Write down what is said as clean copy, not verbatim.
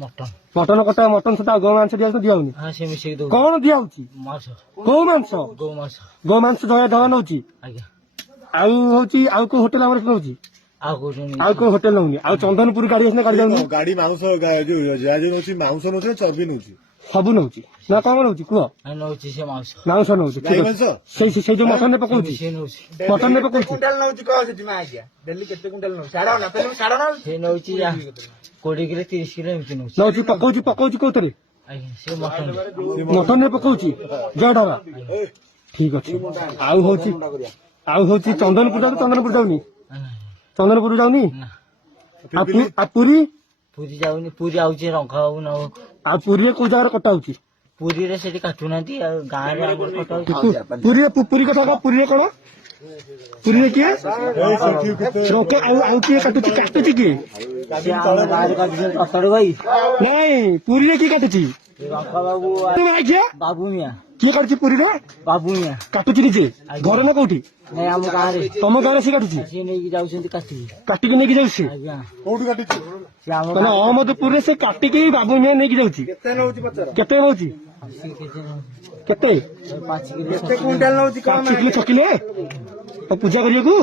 mutton କଟା mutton ସହିତ ଆଉ ଗୋ ମାଂସ ଦିଆହଉନି କଣ ଦିଆହଉଛି ଗୋ ମାଂସ ଧଳା ନଉଛି ଆଉ ହଉଛି ଆଉ କୋଉ ହୋଟେଲ ଆମର ନଉଛି ଆଉ କୋଉ ହୋଟେଲ ନଉନି ଆଉ ଚନ୍ଦନପୁର ଗାଡି ଆସିଲେ ଗାଡି ଯାଉନି ଗାଡି ମାଉଁସ ନଉଛି ମାଉଁସ ନଉଛି ଚର୍ବି ନଉଛି ସବୁ ନଉଛି ନା କଣ ନଉଛି କୁହ ମାଉଁସ ନଉଛି ସେଇ ଯୋଉ ମଟନ ରେ ପକଉଛି ମଟନ ରେ ପକଉଛି ନଉଛି ପକଉଛି କୋଉଥିରେ ମଟନ ରେ ପକଉଛି ଜୟ ଢାବା ଠିକ ଅଛି ଆଉ ହଉଛି ଚନ୍ଦନପୁର ଯାଉନି ଚନ୍ଦନପୁର ଯାଉନି ଆଉ ପୁରୀ ଯାଉନି ପୁରୀ ଆଉଛି ରଙ୍ଗ ଆଉ ପୁରୀରେ କୋଉ ଜାଗାରେ କଟା ହଉଛି ପୁରୀରେ ସେଠି କାଟୁନାହାନ୍ତି ଆଉ ଗାଁରେ ଆମର କଟା ହଉଛି ପୁରୀ କଥା ପୁରୀରେ କଣ ପୁରୀରେ କିଏ ଆଉ କିଏ କାଟୁଛି କିଏ ଗାଁରେ କାଟୁଛନ୍ତି ଅତଡ ଭାଇ ନାଇଁ ପୁରୀରେ କିଏ କାଟୁଛି ବାବୁ ମିଆ କିଏ କାଟୁଛି ପୁରୀରେ ବାବୁ ମିଆ କାଟୁଛି ନିଜେ ଘର ନା କୋଉଠି ଆମ ଗାଁରେ ତମ ଗାଁରେ ସେ କାଟୁଛି ସିଏ ନେଇକି ଯାଉଛନ୍ତି କାଟିକି ନେଇକି ଯାଉଛି କୋଉଠି କାଟୁଛି ମାନେ ଅହମ୍ମଦପୁରରେ ସେ କାଟିକି ବାବୁ ମିଆ ନେଇକି ଯାଉଛି କେତେ ନଉଛି କେତେ 5 କିଲୋ 5 କିଲୋ 6 କିଲୋ ପୂଜା କରିବାକୁ